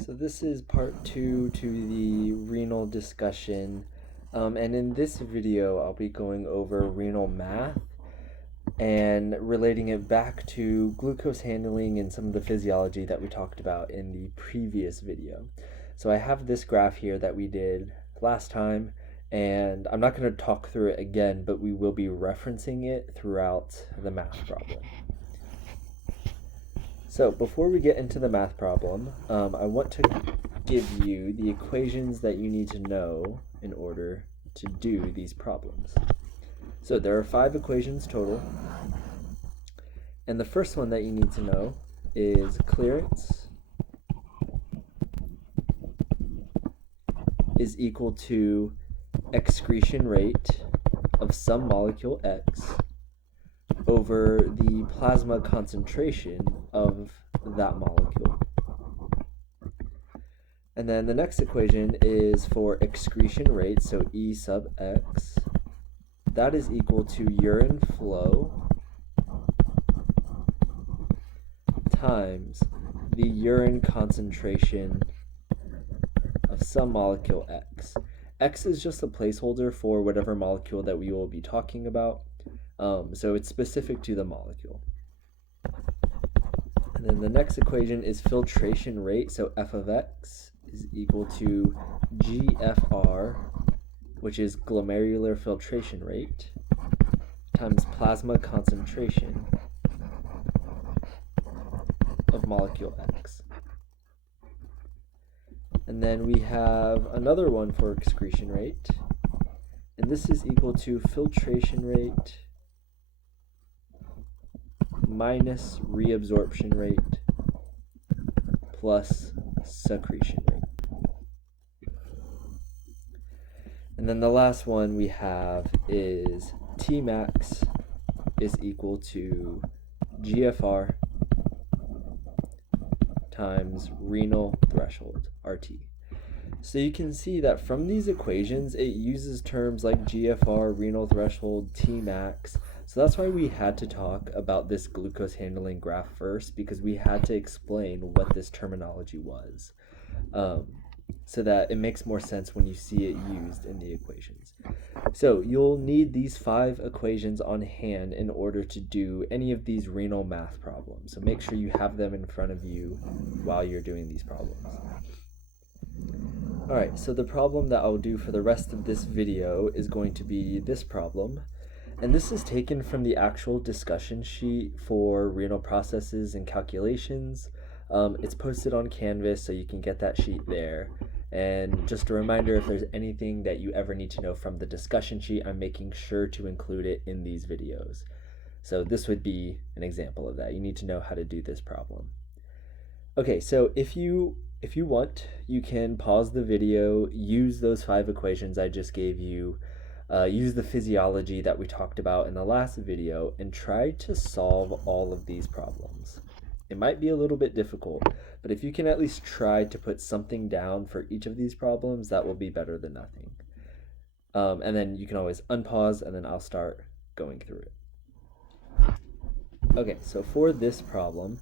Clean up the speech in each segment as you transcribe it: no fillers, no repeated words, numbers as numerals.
So this is part 2 to the renal discussion, and in this video I'll be going over renal math and relating it back to glucose handling and some of the physiology that we talked about in the previous video. So I have this graph here that we did last time, and I'm not going to talk through it again, but we will be referencing it throughout the math problem. So before we get into the math problem, I want to give you the equations that you need to know in order to do these problems. So there are 5 equations total, and the first one that you need to know is clearance is equal to excretion rate of some molecule X over the plasma concentration of that molecule. And then the next equation is for excretion rate, so E sub X. That is equal to urine flow times the urine concentration of some molecule X. X is just a placeholder for whatever molecule that we will be talking about. So it's specific to the molecule. And then the next equation is filtration rate. So f of x is equal to GFR, which is glomerular filtration rate, times plasma concentration of molecule X. And then we have another one for excretion rate, and this is equal to filtration rate minus reabsorption rate plus secretion rate. And then the last one we have is Tmax is equal to GFR times renal threshold, RT. So you can see that from these equations, it uses terms like GFR, renal threshold, Tmax. So that's why we had to talk about this glucose handling graph first, because we had to explain what this terminology was, so that it makes more sense when you see it used in the equations. So you'll need these 5 equations on hand in order to do any of these renal math problems. So make sure you have them in front of you while you're doing these problems. Alright, so the problem that I'll do for the rest of this video is going to be this problem. And this is taken from the actual discussion sheet for renal processes and calculations. It's posted on Canvas, so you can get that sheet there. And just a reminder, if there's anything that you ever need to know from the discussion sheet, I'm making sure to include it in these videos. So this would be an example of that. You need to know how to do this problem. Okay, so if you want, you can pause the video, use those 5 equations I just gave you, use the physiology that we talked about in the last video, and try to solve all of these problems. It might be a little bit difficult, but if you can at least try to put something down for each of these problems, that will be better than nothing. And then you can always unpause, and then I'll start going through it. Okay, so for this problem,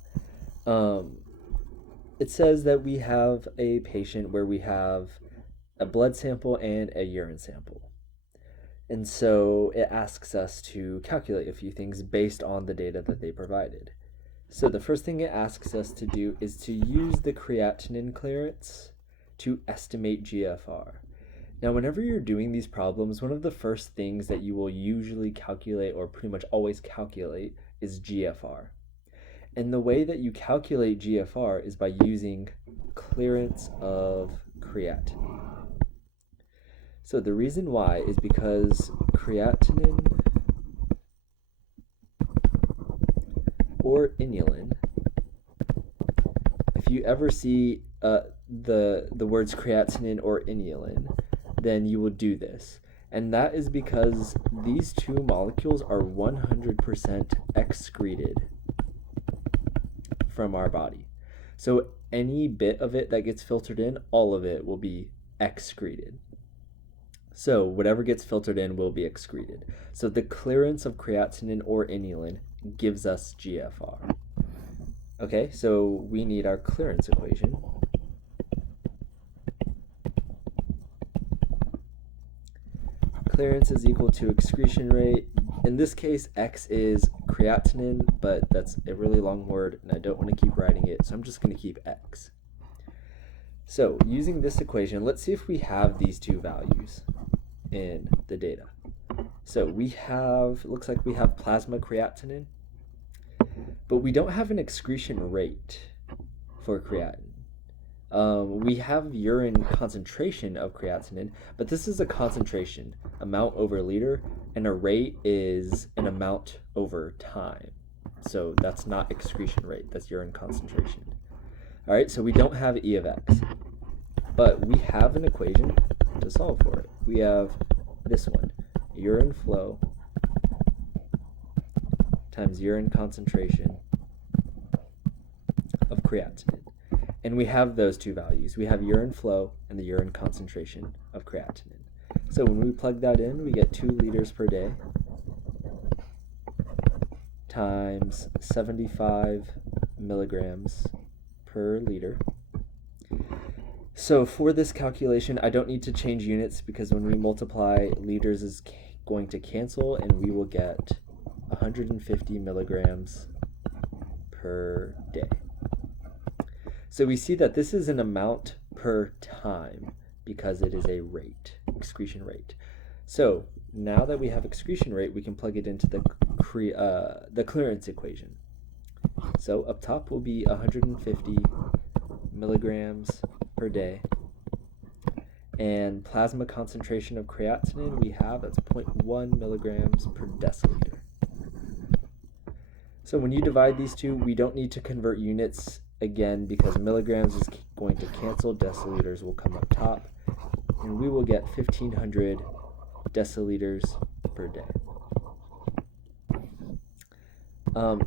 it says that we have a patient where we have a blood sample and a urine sample. And so it asks us to calculate a few things based on the data that they provided. So the first thing it asks us to do is to use the creatinine clearance to estimate GFR. Now, whenever you're doing these problems, one of the first things that you will usually calculate, or pretty much always calculate, is GFR. And the way that you calculate GFR is by using clearance of creatinine. So the reason why is because creatinine or inulin, if you ever see the words creatinine or inulin, then you will do this. And that is because these 2 molecules are 100% excreted from our body. So any bit of it that gets filtered in, all of it will be excreted. So whatever gets filtered in will be excreted. So the clearance of creatinine or inulin gives us GFR. Okay, so we need our clearance equation. clearance is equal to excretion rate. In this case, X is creatinine, but that's a really long word and I don't want to keep writing it, so I'm just going to keep X. So using this equation, let's see if we have these two values in the data. So we have, it looks like we have plasma creatinine, but we don't have an excretion rate for creatinine. We have urine concentration of creatinine, but this is a concentration, amount over liter, and a rate is an amount over time. So that's not excretion rate, that's urine concentration. All right, so we don't have E of X, but we have an equation to solve for it. We have this one, urine flow times urine concentration of creatinine. And we have those two values. We have urine flow and the urine concentration of creatinine. So when we plug that in, we get 2 liters per day times 75 milligrams per liter. So for this calculation, I don't need to change units because when we multiply, liters is going to cancel and we will get 150 milligrams per day. So we see that this is an amount per time because it is a rate, excretion rate. So now that we have excretion rate, we can plug it into the clearance equation. So up top will be 150 milligrams per day. And plasma concentration of creatinine we have, that's 0.1 milligrams per deciliter. So when you divide these two, we don't need to convert units again because milligrams is going to cancel, deciliters will come up top, and we will get 1,500 deciliters per day.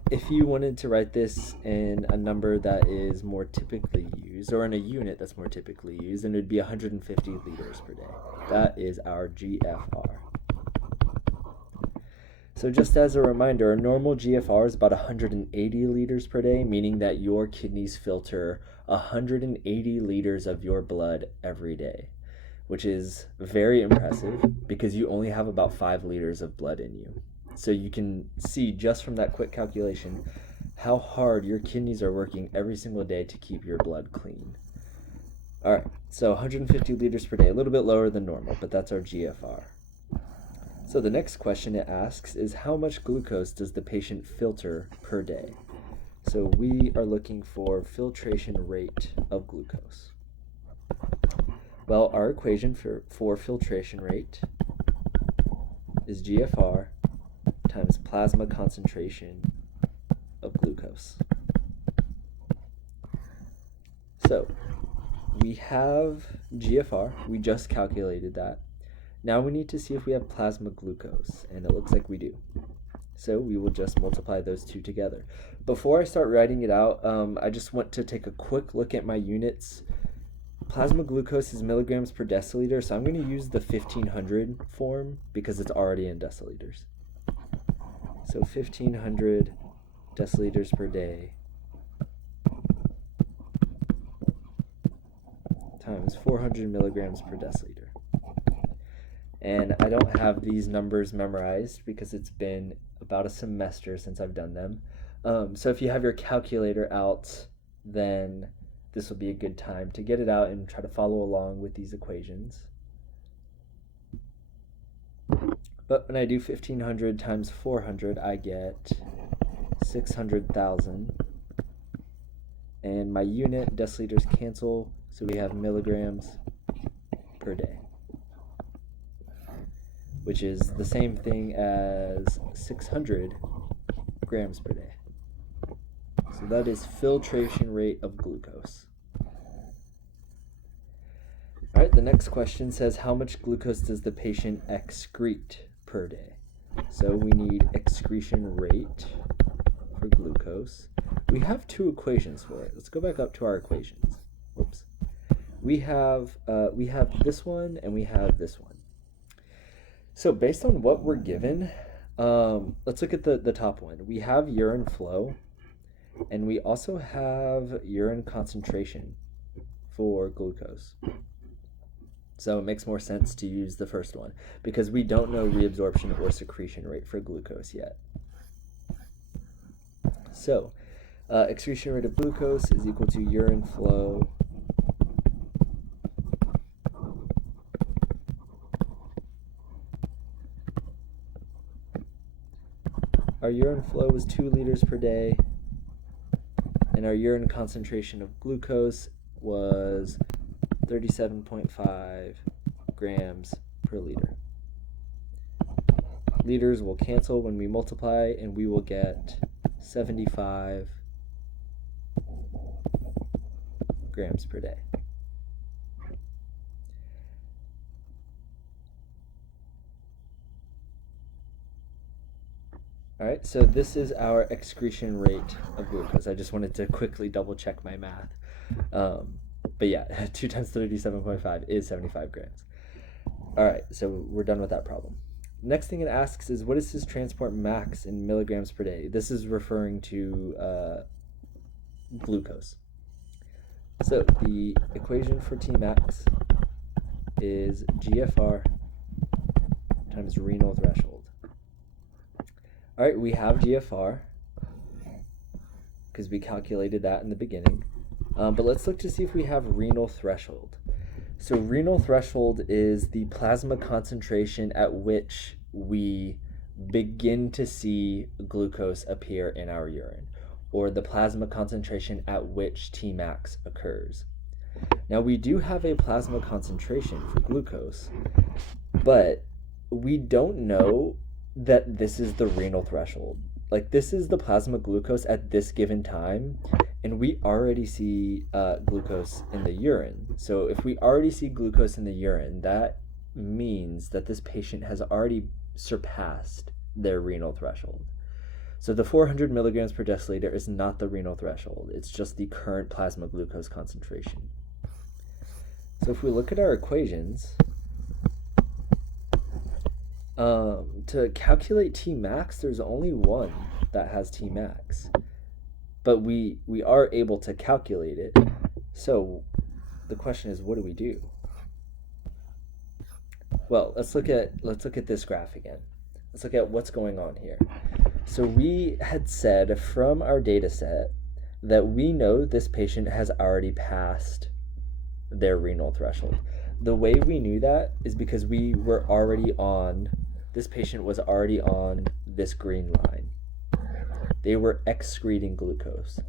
If you wanted to write this in a number that is more typically used, or in a unit that's more typically used, then it would be 150 liters per day. That is our GFR. So just as a reminder, a normal GFR is about 180 liters per day, meaning that your kidneys filter 180 liters of your blood every day, which is very impressive because you only have about 5 liters of blood in you. So you can see just from that quick calculation how hard your kidneys are working every single day to keep your blood clean. All right, so 150 liters per day, a little bit lower than normal, but that's our GFR. So the next question it asks is how much glucose does the patient filter per day? So we are looking for filtration rate of glucose. Well, our equation for filtration rate is GFR times plasma concentration of glucose. So we have GFR, we just calculated that. Now we need to see if we have plasma glucose, and it looks like we do. So we will just multiply those two together. Before I start writing it out, I just want to take a quick look at my units. Plasma glucose is milligrams per deciliter, so I'm going to use the 1500 form because it's already in deciliters. So 1500 deciliters per day times 400 milligrams per deciliter. And I don't have these numbers memorized because it's been about a semester since I've done them. So if you have your calculator out, then this will be a good time to get it out and try to follow along with these equations. But when I do 1500 times 400, I get 600,000. And my unit, deciliters cancel, so we have milligrams per day, which is the same thing as 600 grams per day. So that is filtration rate of glucose. All right, the next question says how much glucose does the patient excrete per day? So we need excretion rate for glucose. We have two equations for it. Let's go back up to our equations. Whoops. We have this one and we have this one. So based on what we're given, let's look at the top one. We have urine flow, and we also have urine concentration for glucose. So it makes more sense to use the first one because we don't know reabsorption or secretion rate for glucose yet. So excretion rate of glucose is equal to urine flow our urine flow was 2 liters per day, and our urine concentration of glucose was 37.5 grams per liter. Liters will cancel when we multiply, and we will get 75 grams per day. All right, so this is our excretion rate of glucose. I just wanted to quickly double check my math. But yeah, 2 times 37.5 is 75 grams. All right, so we're done with that problem. Next thing it asks is, what is his transport max in milligrams per day? This is referring to glucose. So the equation for Tmax is GFR times renal threshold. All right, we have GFR because we calculated that in the beginning. But let's look to see if we have renal threshold. So renal threshold is the plasma concentration at which we begin to see glucose appear in our urine, or the plasma concentration at which Tmax occurs. Now we do have a plasma concentration for glucose, but we don't know that this is the renal threshold. Like, this is the plasma glucose at this given time, and we already see glucose in the urine. So if we already see glucose in the urine, that means that this patient has already surpassed their renal threshold. So the 400 milligrams per deciliter is not the renal threshold. It's just the current plasma glucose concentration. So if we look at our equations, to calculate Tmax, there's only one that has Tmax, but we are able to calculate it. So the question is, what do we do? Well, let's look at this graph again. Let's look at what's going on here. So we had said from our data set that we know this patient has already passed their renal threshold. The way we knew that is because this patient was already on this green line. They were excreting glucose.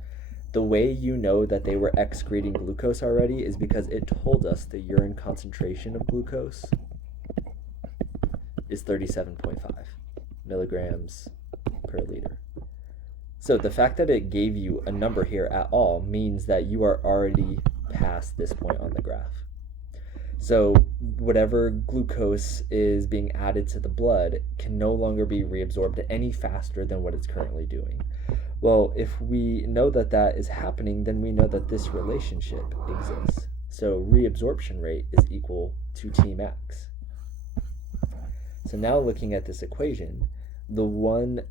The way you know that they were excreting glucose already is because it told us the urine concentration of glucose is 37.5 milligrams per liter. So the fact that it gave you a number here at all means that you are already past this point on the graph. So whatever glucose is being added to the blood can no longer be reabsorbed any faster than what it's currently doing. Well, if we know that that is happening, then we know that this relationship exists. So reabsorption rate is equal to Tmax. So now looking at this equation, looking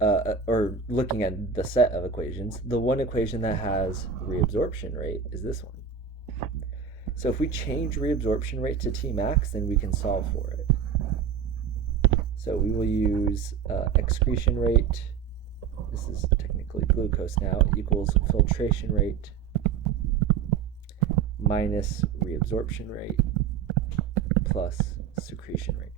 at the set of equations, the one equation that has reabsorption rate is this one. So if we change reabsorption rate to Tmax, then we can solve for it. So we will use excretion rate, this is technically glucose now, equals filtration rate minus reabsorption rate plus secretion rate.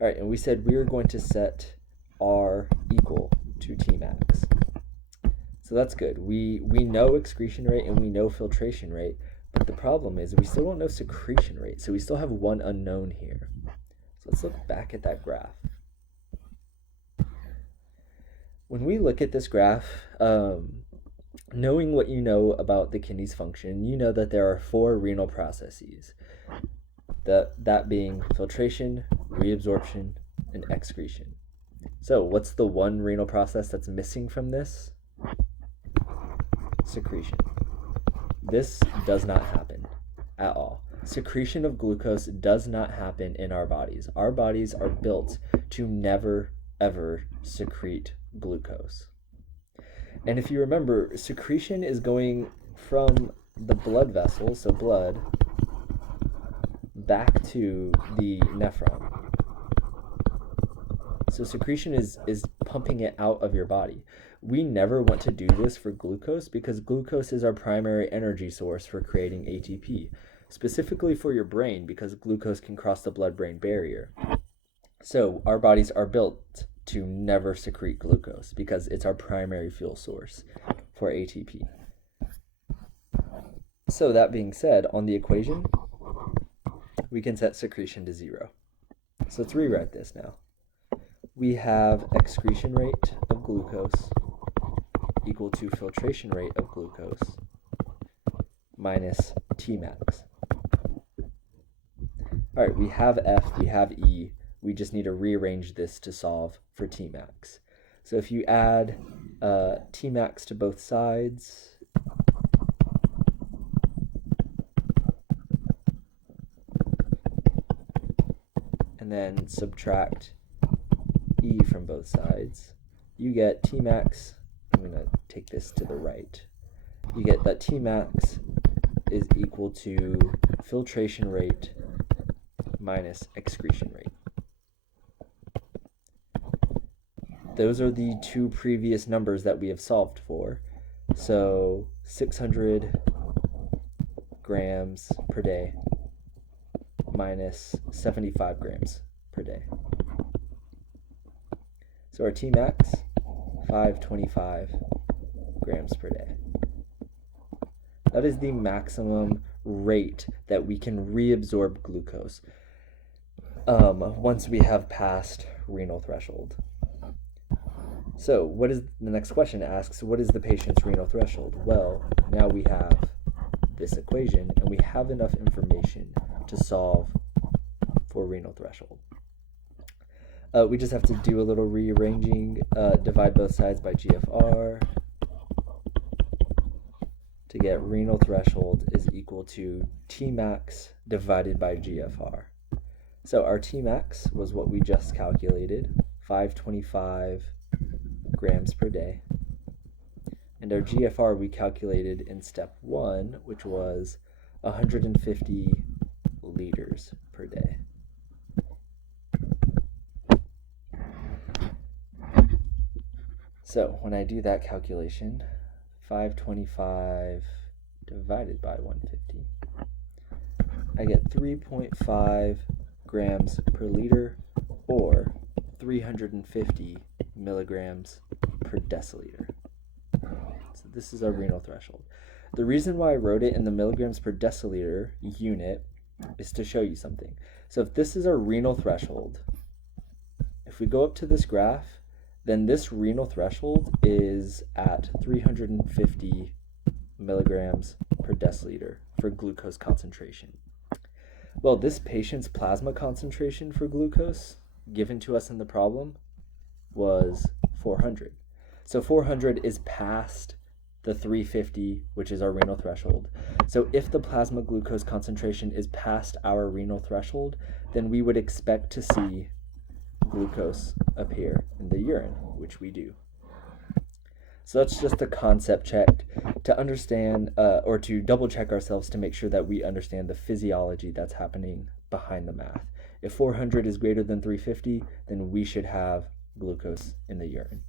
All right, and we said we were going to set R equal to Tmax. So that's good. We know excretion rate and we know filtration rate, but the problem is we still don't know secretion rate, so we still have one unknown here. So let's look back at that graph. When we look at this graph, knowing what you know about the kidney's function, you know that there are 4 renal processes, that being filtration, reabsorption, and excretion. So what's the one renal process that's missing from this? Secretion. This does not happen at all. Secretion of glucose does not happen in our bodies. Our bodies are built to never, ever secrete glucose. And if you remember, secretion is going from the blood vessel, so blood, back to the nephron. So secretion is pumping it out of your body. We never want to do this for glucose because glucose is our primary energy source for creating ATP, specifically for your brain because glucose can cross the blood-brain barrier. So our bodies are built to never secrete glucose because it's our primary fuel source for ATP. So that being said, on the equation, we can set secretion to 0. So let's rewrite this now. We have excretion rate of glucose equal to filtration rate of glucose minus Tmax. All right, we have F, we have E. We just need to rearrange this to solve for Tmax. So if you add Tmax to both sides, and then subtract E from both sides, you get Tmax. I'm going to take this to the right. You get that Tmax is equal to filtration rate minus excretion rate. Those are the two previous numbers that we have solved for. So 600 grams per day minus 75 grams per day. So our Tmax, 525 grams per day. That is the maximum rate that we can reabsorb glucose once we have passed renal threshold. So what is the next question? Asks, what is the patient's renal threshold? Well, now we have this equation and we have enough information to solve for renal threshold. We just have to do a little rearranging, divide both sides by GFR to get renal threshold is equal to Tmax divided by GFR. So our Tmax was what we just calculated, 525 grams per day. And our GFR we calculated in step 1, which was 150 liters per day. So when I do that calculation, 525 divided by 150, I get 3.5 grams per liter or 350 milligrams per deciliter. So this is our renal threshold. The reason why I wrote it in the milligrams per deciliter unit is to show you something. So if this is our renal threshold, if we go up to this graph, then this renal threshold is at 350 milligrams per deciliter for glucose concentration. Well, this patient's plasma concentration for glucose given to us in the problem was 400. So 400 is past the 350, which is our renal threshold. So if the plasma glucose concentration is past our renal threshold, then we would expect to see glucose appear in the urine, which we do. So that's just a concept check to understand or to double check ourselves to make sure that we understand the physiology that's happening behind the math. If 400 is greater than 350, then we should have glucose in the urine.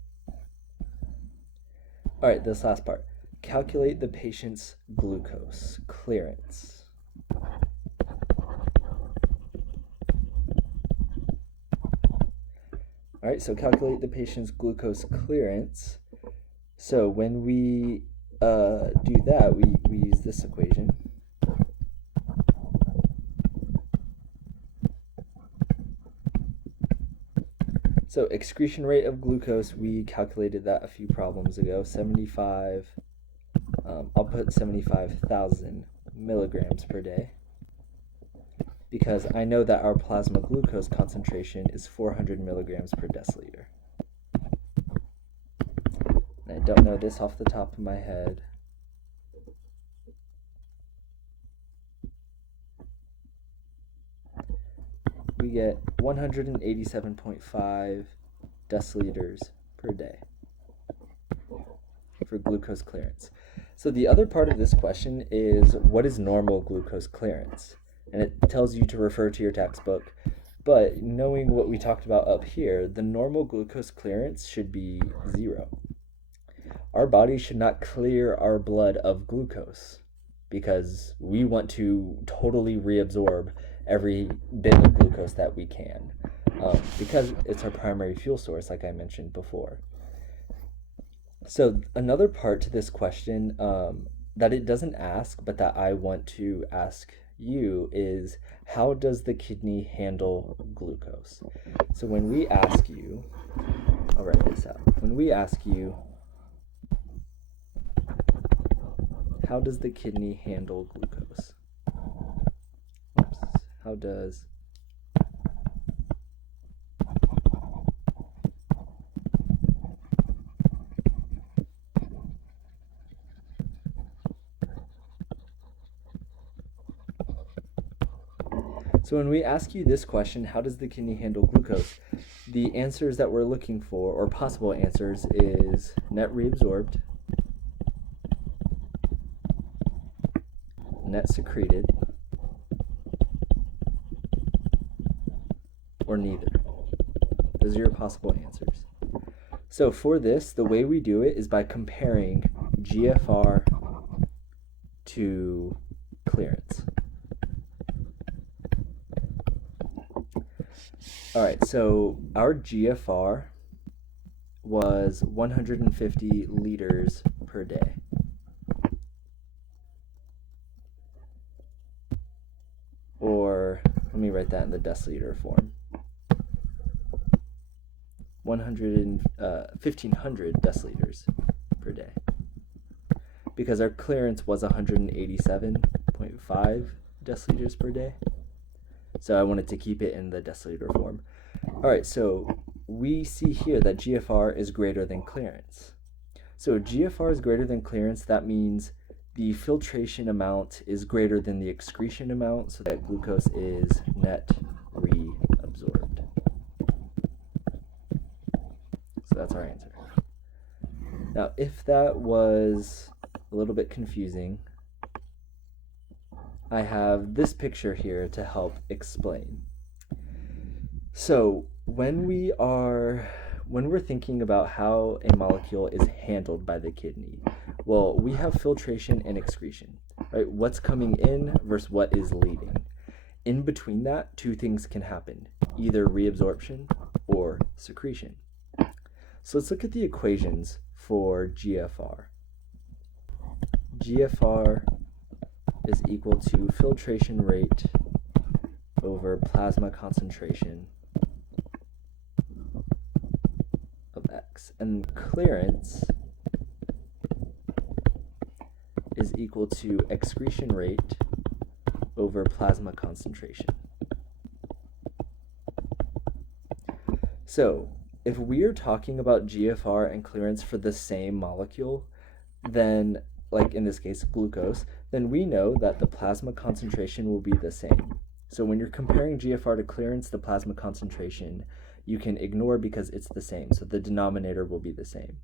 All right, this last part. Calculate the patient's glucose clearance. All right, so calculate the patient's glucose clearance. So when we do that, we use this equation. So excretion rate of glucose, we calculated that a few problems ago, 75, I'll put 75,000 milligrams per day, because I know that our plasma glucose concentration is 400 milligrams per deciliter. And I don't know this off the top of my head. We get 187.5 deciliters per day for glucose clearance. So the other part of this question is, what is normal glucose clearance? and it tells you to refer to your textbook. But knowing what we talked about up here, the normal glucose clearance should be 0. Our body should not clear our blood of glucose because we want to totally reabsorb every bit of glucose that we can, because it's our primary fuel source, like I mentioned before. So another part to this question that it doesn't ask, but that I want to ask you is, how does the kidney handle glucose? So when we ask you, I'll write this out. When we ask you, how does the kidney handle glucose? Oops. How does So when we ask you this question, how does the kidney handle glucose? The answers that we're looking for, or possible answers, is net reabsorbed, net secreted, or neither. Those are your possible answers. So for this, the way we do it is by comparing GFR to clearance. All right, so our GFR was 150 liters per day. Or, let me write that in the deciliter form. 1,500 deciliters per day. Because our clearance was 187.5 deciliters per day. So I wanted to keep it in the deciliter form. All right, so we see here that GFR is greater than clearance. So GFR is greater than clearance, that means the filtration amount is greater than the excretion amount, so that glucose is net reabsorbed. So that's our answer. Now, if that was a little bit confusing, I have this picture here to help explain. So when we're thinking about how a molecule is handled by the kidney, well, we have filtration and excretion, right? What's coming in versus what is leaving. In between that, two things can happen, either reabsorption or secretion. So let's look at the equations for GFR. GFR is equal to filtration rate over plasma concentration of X. And clearance is equal to excretion rate over plasma concentration. So if we are talking about GFR and clearance for the same molecule, then, like in this case, glucose, then we know that the plasma concentration will be the same. So when you're comparing GFR to clearance, the plasma concentration you can ignore because it's the same. So the denominator will be the same.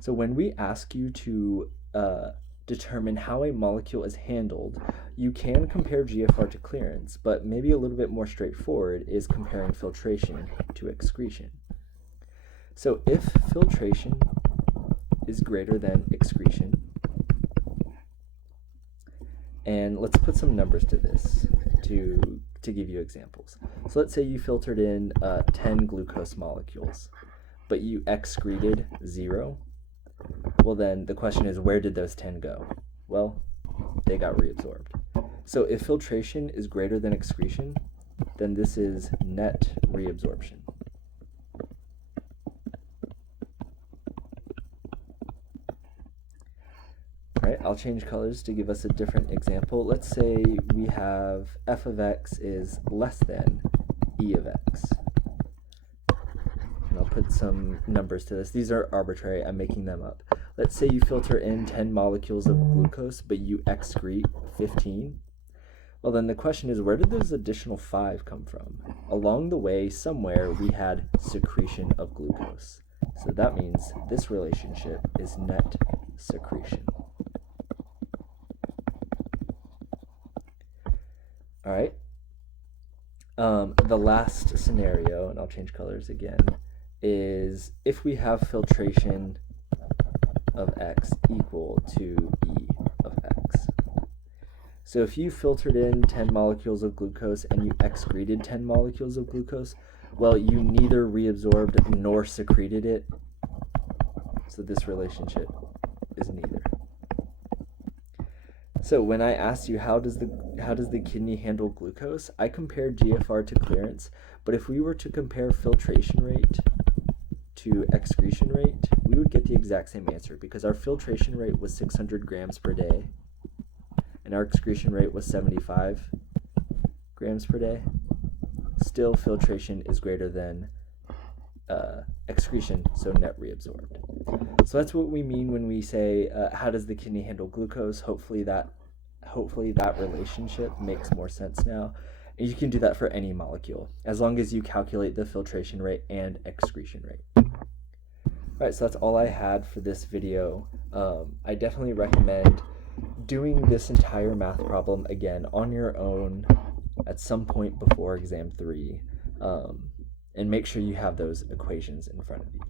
So when we ask you to determine how a molecule is handled, you can compare GFR to clearance, but maybe a little bit more straightforward is comparing filtration to excretion. So if filtration is greater than excretion, and let's put some numbers to this to give you examples. So let's say you filtered in 10 glucose molecules, but you excreted 0. Well, then the question is, where did those 10 go? Well, they got reabsorbed. So if filtration is greater than excretion, then this is net reabsorption. All right, I'll change colors to give us a different example. Let's say we have f of x is less than e of x. And I'll put some numbers to this. These are arbitrary, I'm making them up. Let's say you filter in 10 molecules of glucose, but you excrete 15. Well, then the question is, where did those additional 5 come from? Along the way, somewhere, we had secretion of glucose. So that means this relationship is net secretion. All right, The last scenario, and I'll change colors again, is if we have filtration of X equal to E of X. So if you filtered in 10 molecules of glucose and you excreted 10 molecules of glucose, well, you neither reabsorbed nor secreted it. So this relationship is neither. So when I asked you how does the kidney handle glucose, I compared GFR to clearance, but if we were to compare filtration rate to excretion rate, we would get the exact same answer because our filtration rate was 600 grams per day and our excretion rate was 75 grams per day. Still, filtration is greater than excretion, so net reabsorbed. So that's what we mean when we say, how does the kidney handle glucose? Hopefully that relationship makes more sense now. And you can do that for any molecule, as long as you calculate the filtration rate and excretion rate. All right, so that's all I had for this video. I definitely recommend doing this entire math problem again on your own at some point before exam 3. And make sure you have those equations in front of you.